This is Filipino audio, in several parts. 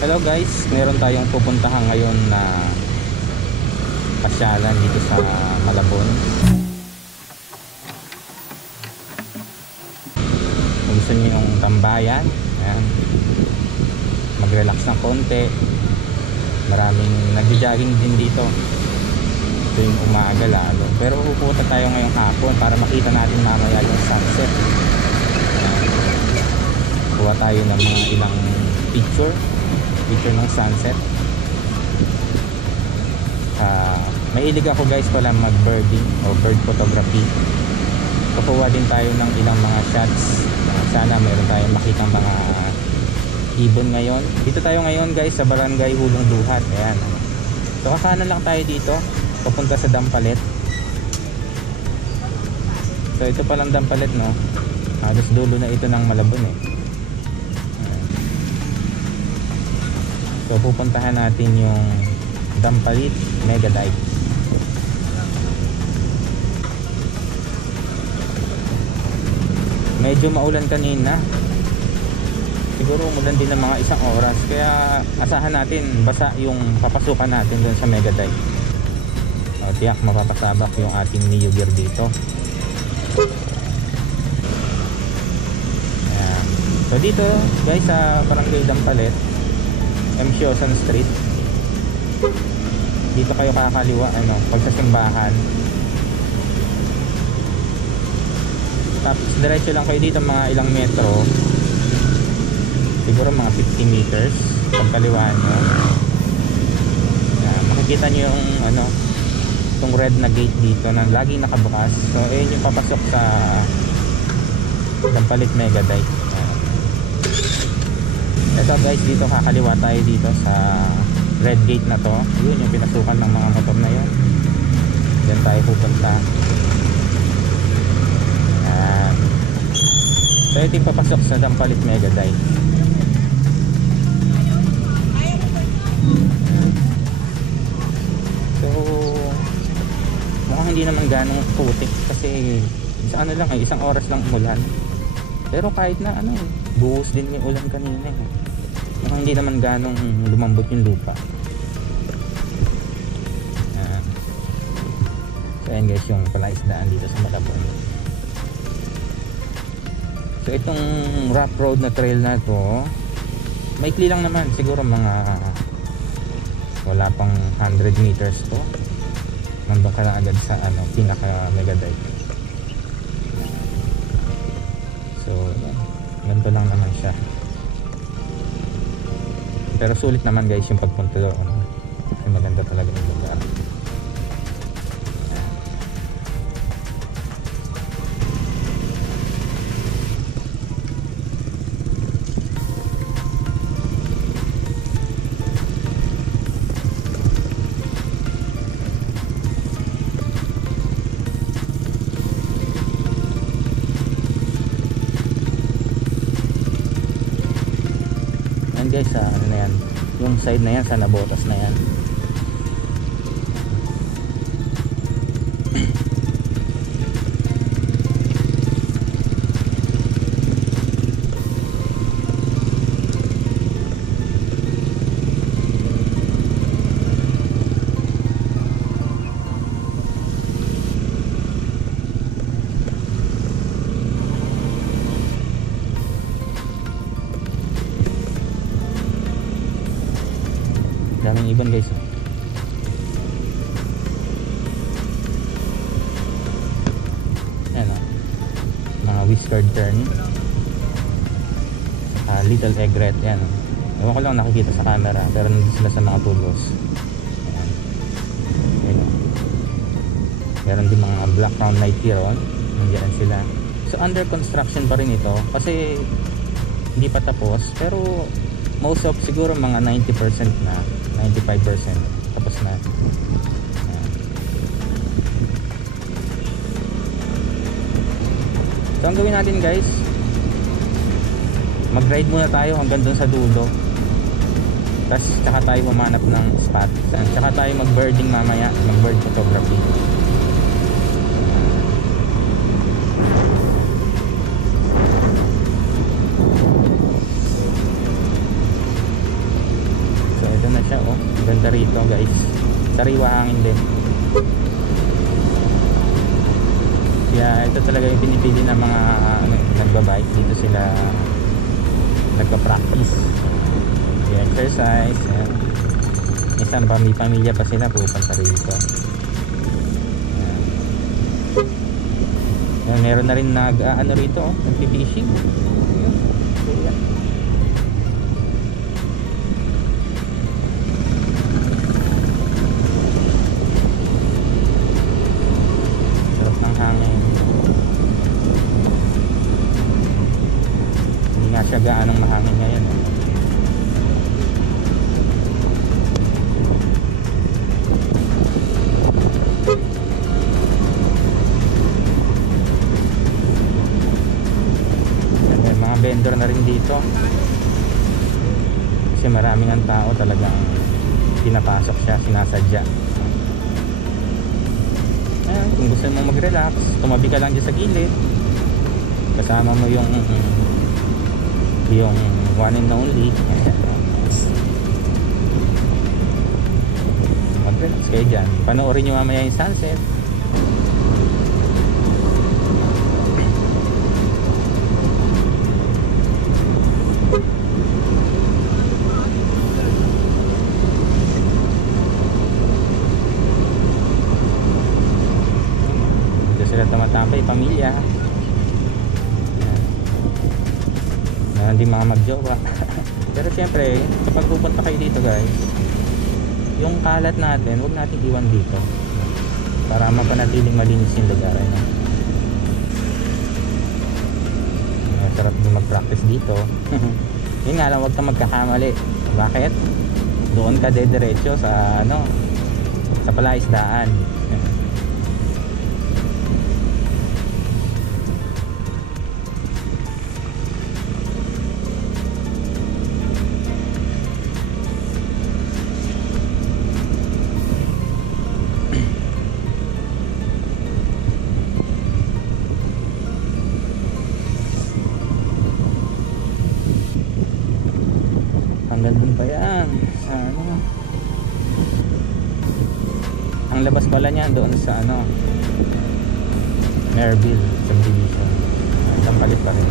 Hello guys, meron tayong pupuntahan ngayon na pasyalan dito sa Malabon. Kung gusto niyo yung tambayan, ayan, mag-relax ng konti. Maraming nag-jogging din dito tuwing umaga lalo. Pero pupunta tayo ngayong hapon para makita natin mamaya yung sunset. Kuha tayo ng mga ilang picture ng sunset. Mahilig ako guys pala mag birding o bird photography. Kukuha din tayo ng ilang mga shots. Sana meron tayong makitang mga ibon ngayon. Dito tayo ngayon guys sa Barangay Hulong Duhat. Ayan. So kakanan lang tayo dito papunta sa Dampalet. So ito palang Dampalet, no? Halos dulo na ito ng Malabon eh. So pupuntahan natin yung Dampalit Megadike. Medyo maulan kanina. Siguro umulan din ng mga isang oras. Kaya asahan natin basa yung papasukan natin doon sa Megadike. Tiyak mapapasabak yung ating Neo Gear dito. Ayan. So dito guys sa Barangay Dampalet, Msiosan Street, dito kayo kakaliwa pag sa simbahan. Tapos diretso lang kayo dito mga ilang metro, siguro mga 50 meters pagkaliwaan nyo. Makikita nyo yung itong red na gate dito na laging nakabukas. So ayun yung papasok sa Dampalit Megadike. Ito guys, dito kakaliwa tayo dito sa red gate na to. Yun yung pinasukan ng mga motor na yun. Diyan tayo pupunta. Ayan. So ito yung papasok sa Dampalit Megadike. So mukhang hindi naman ganong putik kasi sa lang isang oras lang umulan. Pero kahit na buhos din yung ulan kanina eh. Mukhang hindi naman ganong lumambot yung lupa. So ayan guys yung palaisdaan dito sa Malabon. So itong rough road na trail na to, maikli lang naman, siguro mga wala pang 100 meters to. Nandun ka na agad sa pinaka Megadike. So ganito lang naman siya. Pero sulit naman guys yung pagpunta doon. Kasi maganda talaga yung lugar. Guys, na yan, yung side na yan sa Nabotas na yan. Daming ibon guys. Ayan mga whiskered tern, little egret. Yan ewan ko lang nakikita sa camera pero nandun sila sa mga tulos. Ayan. Meron din mga black crown night heron, nandiyan sila. So under construction pa rin ito kasi hindi pa tapos, pero most of siguro mga 90% na, 95% tapos na. So ang gawin natin guys, mag ride muna tayo hanggang dun sa dulo, tapos tsaka tayo humanap ng spot, tsaka tayo mag birding mamaya, mag bird photography. siya, oh. Ganda rito guys, sariwa hangin din. Kaya ito talaga yung pinipili ng mga nagbabike. Dito sila nagpa-practice, exercise. Isang pamilya pa sila pupunta rito. Meron na rin ano rito, oh, nagpi-fishing. Sarap ng hangin. Hindi nga siya gaanong mahangin ngayon, oh. Vendor na rin dito kasi maraming ang tao, talagang pinapasok siya, sinasadya. Kung gusto mo mag-relax, tumabi ka lang dyan sa gilid, kasama mo yung one and only. Mag-relax kayo dyan, panoorin nyo mamaya yung sunset. Tumatambay pamilya na hindi mga magjowa. Pero siyempre kapag pupunta kayo dito guys, yung kalat natin huwag natin iwan dito para mapanatiling malinis yung lugar, ano? Sarap din mag-practice dito. Yun nga lang, huwag ka magkakamali. Bakit? Doon ka dediretso sa sa palaisdaan. Hanggang dun pa yan sa ang labas pala niya doon sa Merville subdivision. Dampalit pa rin.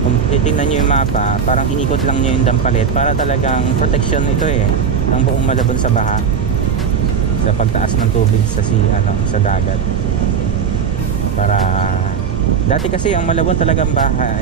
Kung titignan nyo yung mapa, parang inikot lang nyo yung Dampalit para talagang protection ito ng buong Malabon sa baha, sa pagtaas ng tubig sa sa dagat. Para dati kasi ang Malabon talagang baha,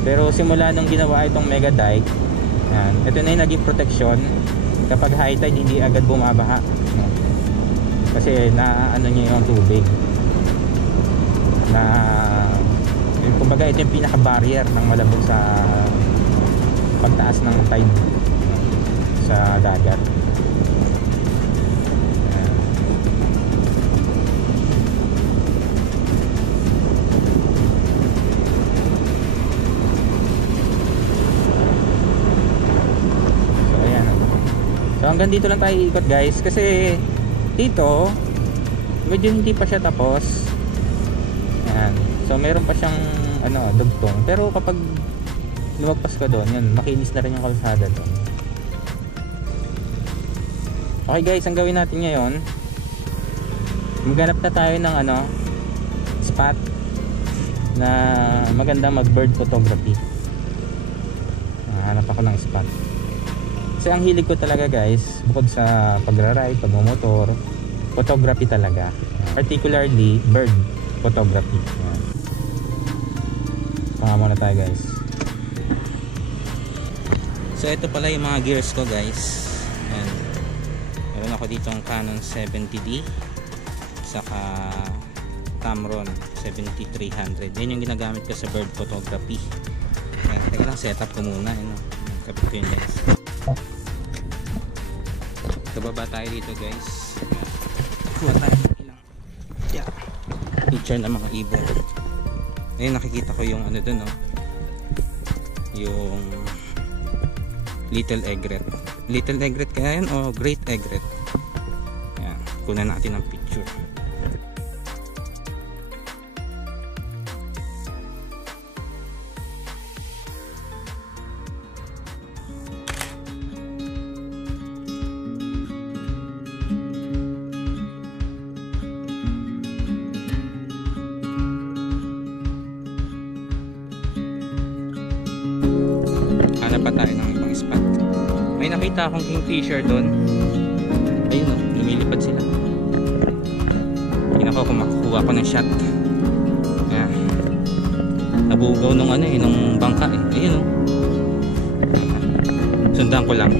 pero simula nung ginawa itong mega dike, ito na yung naging protection. Kapag high tide hindi agad bumabaha, kasi niya yung tubig kumbaga ito yung pinaka barrier ng Malabon sa pagtaas ng tide sa dagat. So hanggang dito lang tayo ikot guys, kasi dito medyo hindi pa siya tapos. So meron pa siyang dugtong, pero kapag lumagpas ka doon, yun, makinis na rin yung kalsada doon. Okay guys, ang gawin natin ngayon, maghanap na tayo ng spot na maganda mag bird photography. Hanap ako ng spot. Kasi ang hilig ko talaga guys, bukod sa pagra-ride, pagmumotor, photography talaga. Particularly bird photography. Tama muna tayo guys. So ito pala yung mga gears ko guys. Ayan. Meron ako ditong Canon 70D saka Tamron 7300. Yan yung ginagamit ko sa bird photography. Ayan. Teka lang, setup ko muna. Kapit ko yun guys. Kababa tayo dito guys. Kuha tayo ng ilang picture ng mga ibon. Ayun, nakikita ko yung dun, yung little egret. Little egret kaya yan o great egret. Ayan, kunan natin ang picture. spot. May nakita akong kingfisher doon. Ayun o, lumilipad sila. Tingnan ko kung makukuha ko ng shot. Ayan. Nabugaw nung nung bangka eh. Ayun o. Sundan ko lang.